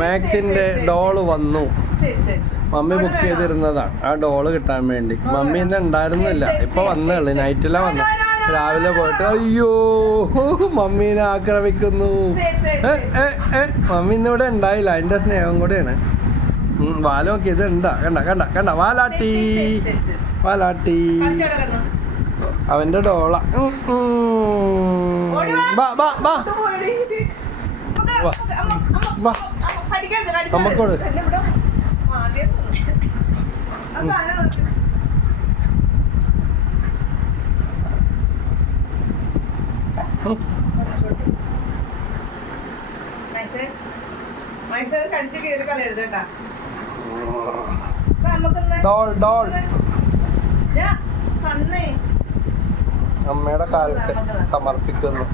മാക്സിന്റെ doll വന്നു. Mummy book ചെയ്തിരുന്നതാണ് ആ doll കിട്ടാൻ വേണ്ടി. മമ്മി ഇന്ന് ഉണ്ടായിരുന്നില്ല, ഇപ്പൊ വന്നേളൂ. നൈറ്റിലാ വന്നു, രാവിലെ പോയിട്ട്. അയ്യോ, മമ്മീനെ ആക്രമിക്കുന്നു. മമ്മി ഇന്നിവിടെ ഉണ്ടായില്ല, അതിന്റെ സ്നേഹം കൂടെയാണ്. വാല നോക്കി, ഇത് ഉണ്ടാ, കണ്ട കണ്ട കണ്ട, വാലാട്ടി വാലാട്ടി. അവന്റെ ഡോള. നമ്മക്കോട് കടിച്ച് കയറി കളയരുത് കേട്ടാ. ഡോൾ ഡോൾ അമ്മയുടെ കാലത്ത് സമർപ്പിക്കുന്നു.